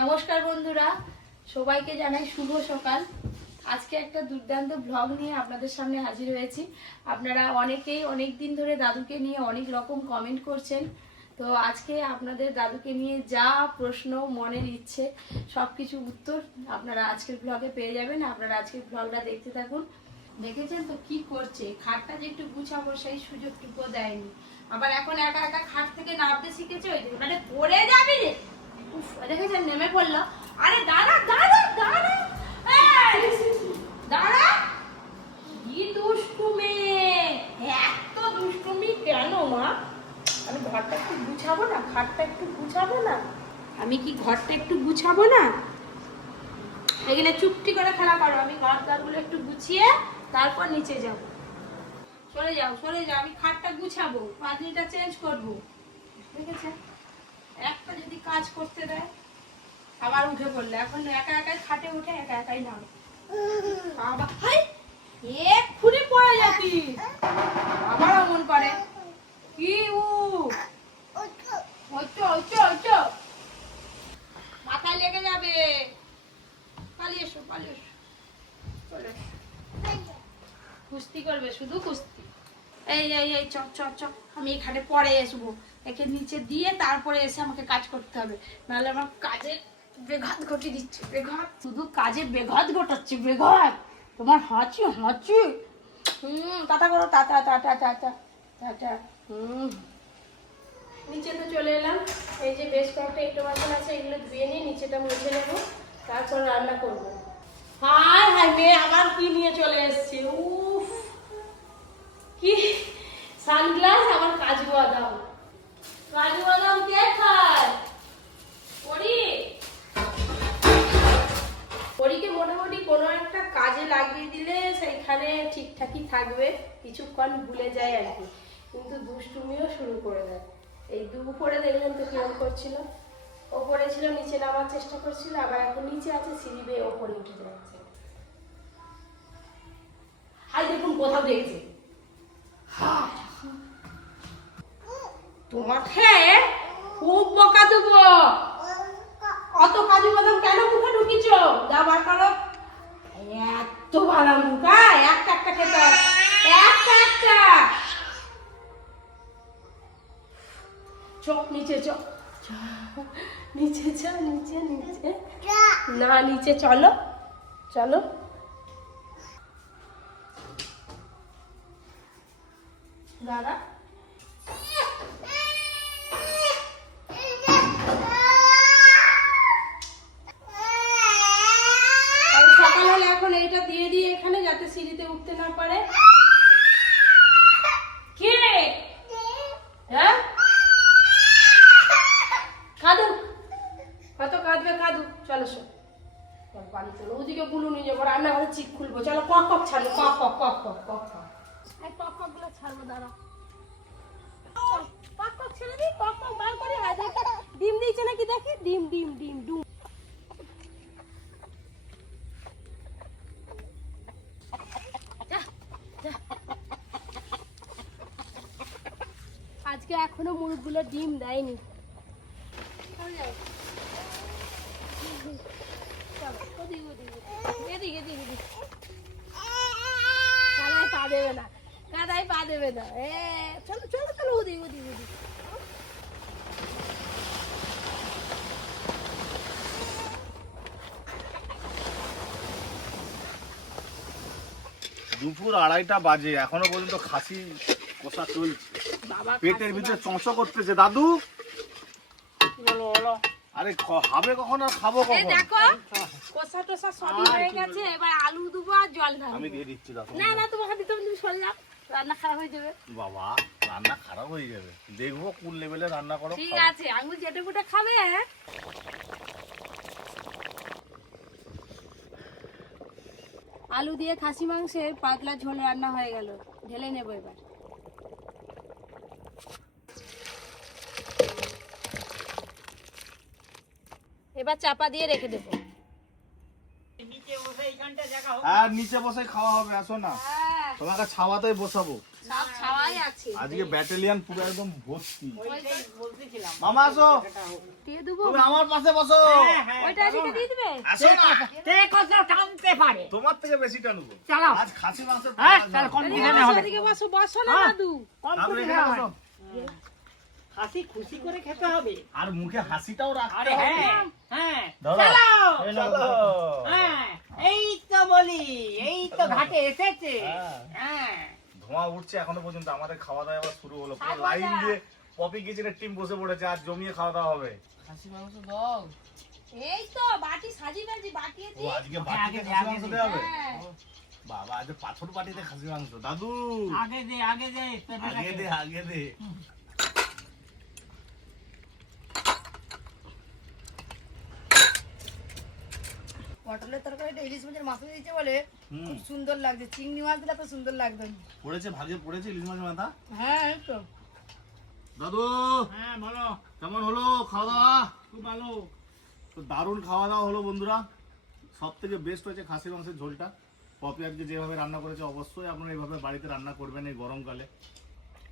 নমস্কার বন্ধুরা, সবাইকে জানাই শুভ সকাল। আজকে একটা দুর্দান্ত ব্লগ নিয়ে আপনাদের সামনে হাজির হয়েছি। আপনারা অনেকেই অনেক দিন ধরে দাদুকে নিয়ে অনেক রকম কমেন্ট করছেন। তো আজকে আপনাদের দাদুকে নিয়ে যা প্রশ্ন মনের ইচ্ছে সব কিছু উত্তর আপনারা আজকের ব্লগে পেয়ে যাবেন। আপনারা আজকের ব্লগটা দেখতে থাকুন। দেখেছেন তো কি করছে, খাটটা যে একটু গুছাবো সেই সুযোগটুকু দেয়নি। আবার এখন একা একা খাট থেকে নামতে শিখেছে, ওই মানে পড়ে যাবি রে। উফ, দেখেছেন নেমে পড়লো। আরে দাঁড়া দাঁড়া দাঁড়া, দাঁড়া। কি দুষ্টু মেয়ে, এত দুষ্টুমি কেন মা? আমি ঘরটা একটু গুছাবো না, খাটটা একটু গুছাবো না? আমি কি ঘরটা একটু গুছাবো না? এখানে চুপটি করে খেলা করো, আমি ঘর দ্বারগুলো একটু গুছিয়ে তারপর নিচে যাব। সরে যাও সরে যাও, আমি খাটটা গুছাবো, পাতনিটা চেঞ্জ করবো। দেখেছেন, একটা যদি কাজ করতে দেয় আবার উঠে পড়লে। এখন একা একাই খাটে উঠে একা একাই নামে। বাবা হাই, এক্ষুনি পড়ে যাবি। আবার অমন করে কি মাথায় লেগে যাবে। পালিয়ে এসো পালিয়ে এসো, চলে কুস্তি করবে, শুধু কুস্তি। এই এই এই চ চ চ, আমি এখানে পরে আসবো। একে নিচে দিয়ে তারপরে এসে আমাকে কাজ করতে হবে, নাহলে আমার কাজের বেঘাত ঘটিয়ে দিচ্ছে। বেঘাত, শুধু কাজে বেঘাত ঘটাচ্ছে, বেঘাত। তোমার হাঁচি হাঁচি। টাটা করো, টাটা টাটা টাটা টাটা। নিচে তো চলে এলাম। এই যে বেশ কয়েকটা ইটো বাসন আছে, এগুলো ধুয়ে নিয়ে নিচেটা মুছে নেবো, তারপর রান্না করবো। হায় হায়, মেয়ে আবার কি নিয়ে চলে এসছে। উফ, কি সানগ্লাস, আবার কাজু বাদাম। কাজু বাদাম কে খায়? পরীকে মোটামুটি কোনো একটা কাজে লাগিয়ে দিলে সেইখানে ঠিকঠাকই থাকবে, কিছুক্ষণ ভুলে যায় আর কি। কিন্তু দুষ্টুমিও শুরু করে দেয়। এই দুপুরে দেখলেন তো কিরম করছিল, ওপরে ছিল নিচে নামার চেষ্টা করছিল, আবার এখন নিচে আছে সিঁড়ি বেয়ে ওপরে উঠে যাচ্ছে। হাই দেখুন কোথাও দেখছে। তোমাকে খুব বকা দেবো। অত কাজু বাদাম কেন মুখে ঢুকিছ? যা বার করো। এত ভালো মুখ, একটা একটা খেতে হবে, একটা একটা। চোখ নিচে, চোখ নিচে, চল নিচে নিচে। না নিচে চলো চলো। দাঁড়া, সকাল হলে এখন এইটা দিয়ে দিই এখানে, যাতে সিঁড়িতে উঠতে না পারে। কে? হ্যাঁ, কাঁদু, কত কাঁদবে কাঁদু। চলো সব বাড়ি চলো, ওদিকে গুলো নিয়ে যাবো, রান্নাঘরে চিক খুলবো। চলো, কক কক ছাড়বো, কক কক কক কক কক কক। এই কক কক গুলো ছাড়বো, দাঁড়া। কক কক ছেড়ে দিই, কক কক বার করে ডিম দিয়েছে নাকি দেখি। ডিম ডিম ডিম ডুম। আজকে এখনো মুরগগুলো ডিম দেয়নি। কাদায় পা দেবে না, কাদায় পা দেবে না। চলো চলো চলো, ওদিক ওদিক ওদিক। দুপুর 2:30টা বাজে, এখনো পর্যন্ত খাসি কষা চলছে। পেটের ভিতরে চঁচো করতেছে দাদু। বলো বলো। আরে হবে কখন আর খাবো কখন? দেখো কষা টষা সবই হয়ে গেছে, এবার আলু দেবো আর জল ঢালবো। আমি দিয়ে দিচ্ছি দাদু। না না, তোমাকে দিতে হবে, তুমি সরে যাও, রান্না খারাপ হয়ে যাবে। বাবা, রান্না খারাপ হয়ে যাবে, দেখবো কোন লেভেলে রান্না করো। ঠিক আছে, আঙুল চেটে ফুটে খাবে। আলু দিয়ে খাসি মাংসের পাতলা ঝোল রান্না হয়ে গেল, ঢেলে নেব এবার। এবার চাপা দিয়ে রেখে দেবো। আর নিচে বসে খাওয়া হবে, আসো না। তোমাকে ছাওয়াতেই বসাবো। সব ছাওয়াই সবাই আছে। আজকে ব্যাটালিয়ন পুরো একদম ভর্তি। ওইটাই বলতেছিলাম। মামা আসো, দিয়ে দেবো। তুমি আমার পাশে বসো। ওইটা এদিকে দিয়ে দিবে। আসো না, কে কত টানতে পারে? তোমার থেকে বেশি টানবো। চলো। আজ খাসি মাংস হ্যাঁ, চল কম্পিটিশন হবে। এদিকে বসো, বসো না হ্যাঁ। দাদু। কম্পিটিশন হবে। হাসি খুশি করে খেতে হবে। আর মুখে হাসিটাও রাখতে আরে হবে। হ্যাঁ, হ্যাঁ। দাদা, চলো। চলো। হ্যাঁ, এই তো বলি, এই তো ঘাটে এসেছে। হ্যাঁ। হ্যাঁ। ধোঁয়া উঠছে এখনো পর্যন্ত, আমাদের খাওয়া দাওয়া এবার শুরু হলো। পুরো খাওয়া লাইন দাওয়া। দিয়ে পপি কিচেনের টিম বসে পড়েছে, আর জমিয়ে খাওয়া দাওয়া হবে। এই তো বাটি সাজিয়ে ফেলছি, বাটিয়ে ও দিই। আজকে বাটিতে আগে দে, খাসি আগে মাংস দে। দেওয়া হবে। হ্যাঁ। বাবা আজ পাথর বাটিতে খাসি মাংস। দাদু আগে দে, আগে দে। আগে দে, আগে দে। পটলের তরকারিটা ইলিশ মাছের মাথা দিয়েছে বলে হুম, খুব সুন্দর লাগছে। চিংড়ি মাছ দিলে তো সুন্দর লাগবে না। পড়েছে ভাগে, পড়েছে ইলিশ মাছের মাথা। হ্যাঁ এই তো দাদু হ্যাঁ, বলো। কেমন হলো খাওয়া দাওয়া? খুব ভালো। তো দারুণ খাওয়া দাওয়া হলো বন্ধুরা। সব থেকে বেস্ট হয়েছে খাসি মাংসের ঝোলটা। পপি আজকে যেভাবে রান্না করেছে, অবশ্যই আপনারা এইভাবে বাড়িতে রান্না করবেন এই গরমকালে।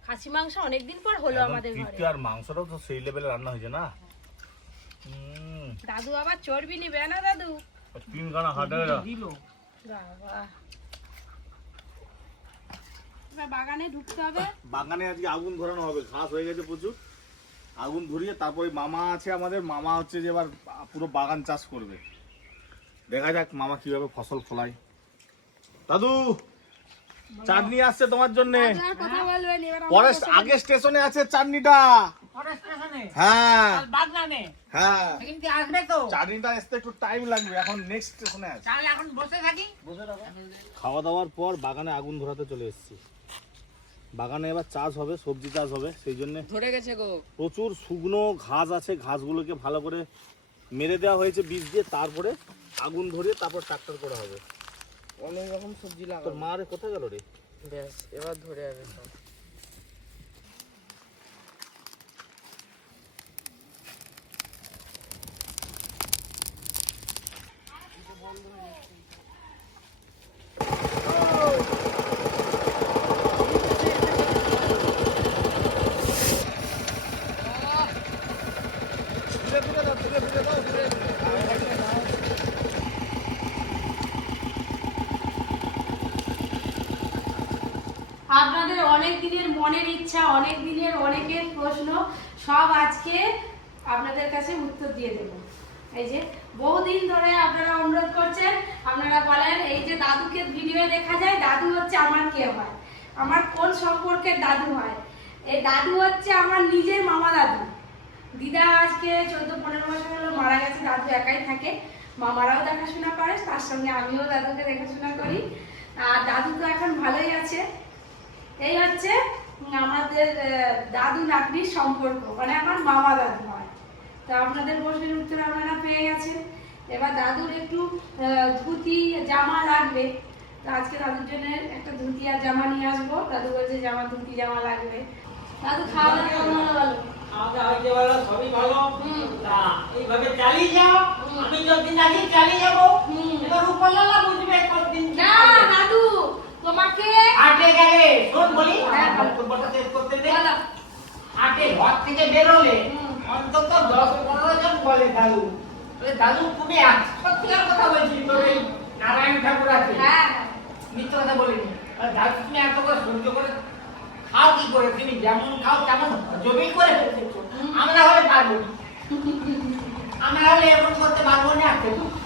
খাসি মাংস অনেকদিন পর হলো একদম আমাদের ঘরে। তৃপ্তি, আর মাংসটাও তো সেই লেভেলে রান্না হয়েছে না। দাদু আবার চর্বি নিবে না দাদু? 3 গানা হাটে দিল। বাবা, এবার বাগানে ঢুকতে হবে। বাগানে আজকে আগুন ধরানো হবে। ঘাস হয়ে গেছে প্রচুর, আগুন ধরিয়ে তারপরে মামা আছে আমাদের। মামা হচ্ছে যে এবার পুরো বাগান চাষ করবে। দেখা যাক মামা কিভাবে ফসল ফলায়। দাদু চাটনি আসছে তোমার জন্য। দাদু আর কথা বলবেন এবার। পরে আগে স্টেশনে আছে চাটনিটা। পরে স্টেশনে। হ্যাঁ কাল বাগনানে। হ্যাঁ, কিন্তু আসবে তো। চাটনিটা আসতে একটু টাইম লাগবে। এখন নেক্সট স্টেশনে আছে। তাহলে এখন বসে থাকি। খাওয়া দাওয়ার পর বাগানে আগুন ধরাতে চলে এসেছি। বাগানে এবার চাষ হবে, সবজি চাষ হবে। সেই জন্য ধরে গেছে গো। প্রচুর শুকনো ঘাস আছে, ঘাসগুলোকে ভালো করে মেরে দেওয়া হয়েছে বীজ দিয়ে। তারপরে আগুন ধরিয়ে তারপর ট্রাক্টর করা হবে। অনেক রকম সবজি তোর লাগাবো। মা রে কোথায় গেল রে? ব্যাস এবার ধরে যাবে সব। আপনাদের অনেক দিনের মনের ইচ্ছা, অনেক দিনের অনেকের প্রশ্ন, সব আজকে আপনাদের কাছে উত্তর দিয়ে দেবো। এই যে বহুদিন ধরে আপনারা অনুরোধ করছেন, আপনারা বলেন এই যে দাদুকে ভিডিও দেখা যায়, দাদু হচ্ছে আমার কে হয়, আমার কোন সম্পর্কের দাদু হয়। এই দাদু হচ্ছে আমার নিজের মামা দাদু। দিদা আজকে 14-15 বছর হলো মারা গেছে। দাদু একাই থাকে, মামারাও দেখাশোনা করে, তার সঙ্গে আমিও দাদুকে দেখাশোনা করি। আর দাদু তো এখন ভালোই আছে। এই হচ্ছে আমাদের দাদু নাতনির সম্পর্ক, মানে আমার মামা দাদু হয়। তো আপনাদের প্রশ্নের উত্তর আপনারা পেয়ে গেছেন। এবার দাদুর একটু ধুতি জামা লাগবে। তো আজকে দাদুর জন্য একটা ধুতি আর জামা নিয়ে আসবো। দাদু বলছে জামা, ধুতি জামা লাগবে। দাদু খাওয়া দাওয়া কেমন হলো বলো? আমাদের হইতে ভালো, সবই ভালো। হুম। তা এইভাবে চালিয়ে যাও। হুম। আমি যতদিন আগে চালিয়ে যাবো। হুম। এবার উপরওয়ালা বুঝবে কতদিন কি না করবে। দাদু, তোমাকে হাটে গেলে শোন বলি, হ্যাঁ, আমার বলো। বক্তব্যটা শেষ করতে দে। বলো। হাটে ঘর থেকে বেরোলে হুম। অন্তত 10-15 জন বলে দাদু। বলে, দাদু তুমি সত্যিকার কথা বলছি, তোর এই নারায়ণ ঠাকুর আছে। হ্যাঁ মিথ্যে কথা বলিনি। আর দাদু তুমি এত করে সহ্য করে খাও কি করে? তুমি যেমন খাও তেমন জমি করে ফেলছো। আমরা হলে পারবো না। আমরা হলে এরকম করতে পারবো না।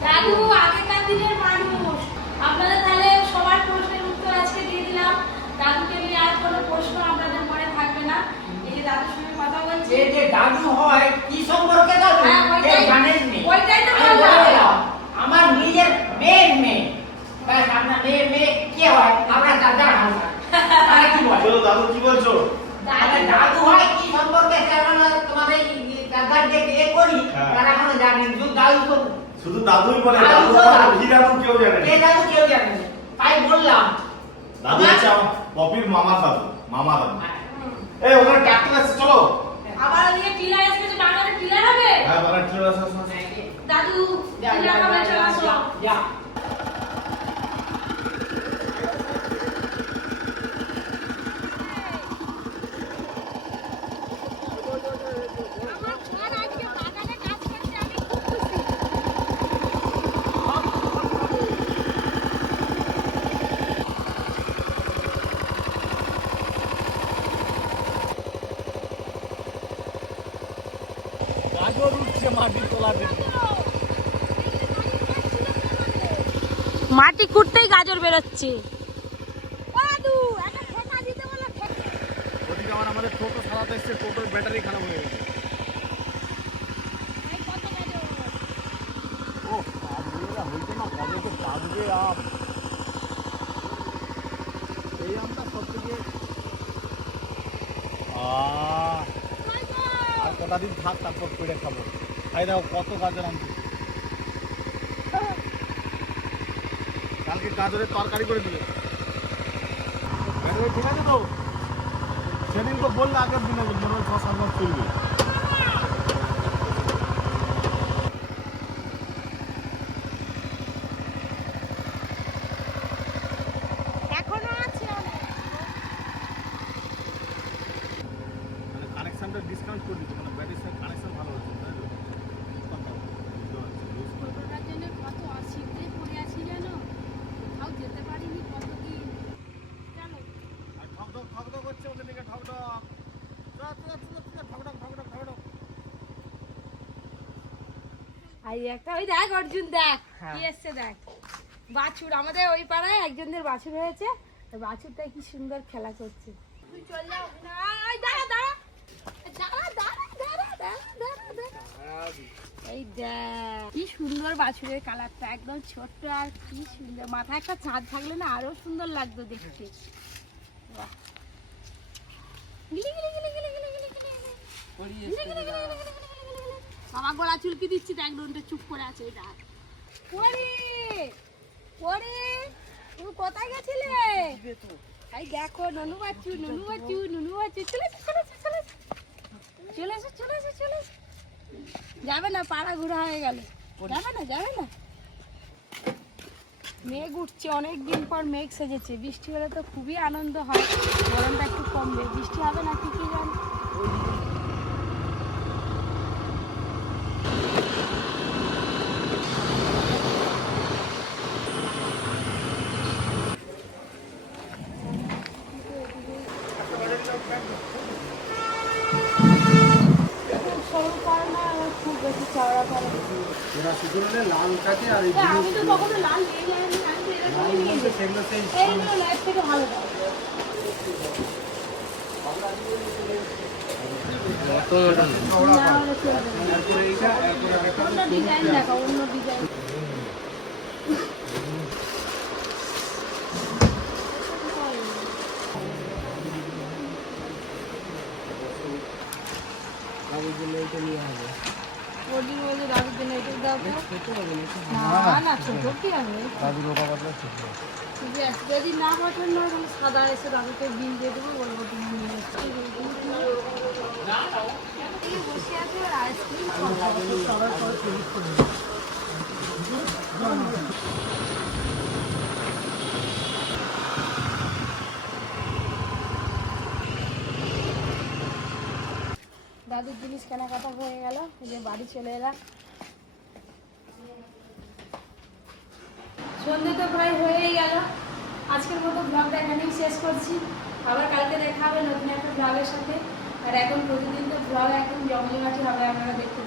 দাদু আগেকার দিনের মানুষ। আপনাদের তাহলে সবার প্রশ্নের উত্তর আজকে দিয়ে দিলাম। দাদুকে নিয়ে আর কোনো প্রশ্ন আপনাদের মনে থাকবে না। এই যে দাদুর সঙ্গে কথা বলছি, যে যে দাদু হয় কি সম্পর্কে দাদু হ্যাঁ, ওইটাই- সে জানেন নি। ওইটাই তো আমি বললাম। বলে দিলাম, আমার নিজের মেয়ের মেয়ে, ব্যাস আপনার মেয়ের মেয়ে কে হয়? আমরা দাদা হয়। তারা কি বলে? চলো দাদু কি বলছো? আরে দাদু দাদু হয় কি সম্পর্কে তেমন তোমাদের দাদার যে বিয়ে করি হ্যাঁ। তারা এখনো জানেন। শুধু দাদু তো শুধু দাদুই বলে, দাদু দাদু তো আর কি দাদু কেউ জানে না। কে দাদু কেউ জানে না। তাই বললাম। দাদু হচ্ছে আমার পপির মামা দাদু, মামা দাদু। হ্যাঁ। এই ওখানে ট্রাক্টর আছে, চলো। আবার ওদিকে টিলা এসেছে, বাগানে টিলা হবে। হ্যাঁ বাগান চলে আসো, আসো, আসো। দাদু যা, টিলা যা, খাবে, যা, চলে আসো। যা, যা। মাটি কুটতেই গাজর বেরোচ্ছে। ওদিকে আবার আমাদের টোটো চালাতে এসছে, টোটোর ব্যাটারি খারাপ হয়ে গেছে। ও আমগুলো হইতে না কবে তো পাকবে আম। এই আমটা সব থেকে আর কটা দিন থাক তারপর পেড়ে খাবো। খাই দাও কত গাজর আনছি। কালকে গাজরের তরকারি করে দিবে। ঠিক আছে তো, সেদিন তো বললে আগের দিন মনে হয় 6-7 মাস চলবে। এখনো আছে অনেক। মানে কানেকশনটা ডিসকাউন্ট করে দিত, মানে ব্যাটারির সাথে কানেকশন ভালো হচ্ছে, তাই তো? ছোটটার জন্য কত অসুবিধে পড়ে আছি জানো, কোথাও যেতে পারিনি কতদিন। চলো আর ঠকঠক ঠকঠক হচ্ছে ওদের দিকে, ঠকঠক ঠকঠক ঠকঠক ঠকঠক। আর একটা ওই দেখ অর্জুন দেখ কি এসছে দেখ, বাছুর আমাদের ওই পাড়ায় একজনদের বাছুর হয়েছে, বাছুরটা কি সুন্দর খেলা করছে। তুই চল যাও না, ওই দাঁড়া দাঁড়া দাঁড়া দাঁড়া দাঁড়া দাঁড়া দাঁড়া দাঁড়া। এই দেখ কি সুন্দর বাছুরের কালারটা, একদম ছোট্ট আর কি সুন্দর, মাথায় একটা চাঁদ থাকলে না আরো সুন্দর লাগতো দেখতে। বাহ, গিলি গিলি গিলি গিলি গিলি গিলি গিলি গিলি। বাবা গলা চুলকি দিচ্ছি দেখ, ডোনটা চুপ করে আছে এটা। ওরে ওরে তুমি কোথায় গেছিলে? এই দেখো ননু বাচ্চু ননু বাচ্চু ননু বাচ্চু, চলে এসো চলে এসো চলে এসো চলে এসো চলে এসো চলে এসো। যাবে না, পাড়া ঘোরা হয়ে গেল, যাবে না যাবে না। মেঘ উঠছে, অনেক দিন পর মেঘ সেজেছে, বৃষ্টি হলে তো খুবই আনন্দ হয়, গরমটা একটু কমবে, বৃষ্টি হবে না কি কি জানি। সরু পাড়া না, আমার খুব বেশি চওড়া পাড়া। ওরা শুধু লালটাকে আর আমি তো কখনো লাল নিয়ে যাইনি, আমি তো এরকমই নিয়ে যাই। সেগুলো সেই এইগুলো লাইট থেকে ভালো দাও। না হলে চলবে না। তারপরে এইটা এরপরে আরেকটা অন্য ডিজাইন দেখাও, অন্য ডিজাইন। ওরদিন বলছে দাদুর জন্য এটাই দাও তো। না না ছোট কি হবে, দাদুর ওটা কথা ছিল। যদি না পছন্দ হয় তাহলে সাদা এসে দাদুকে বিল দিয়ে দেবো, বলবো তুমি নিয়ে এসো। বসে আছে আর আইসক্রিম সবার পর তৈরি করে। দাদুর জিনিস কেনাকাটা হয়ে গেল, যে বাড়ি চলে এলাম। সন্ধ্যে তো প্রায় হয়েই গেল, আজকের মতো ব্লগটা এখানেই শেষ করছি। আবার কালকে দেখা হবে নতুন একটা ব্লগের সাথে। আর এখন প্রতিদিন তো ব্লগ এখন জমজমাটি হবে, আপনারা দেখতে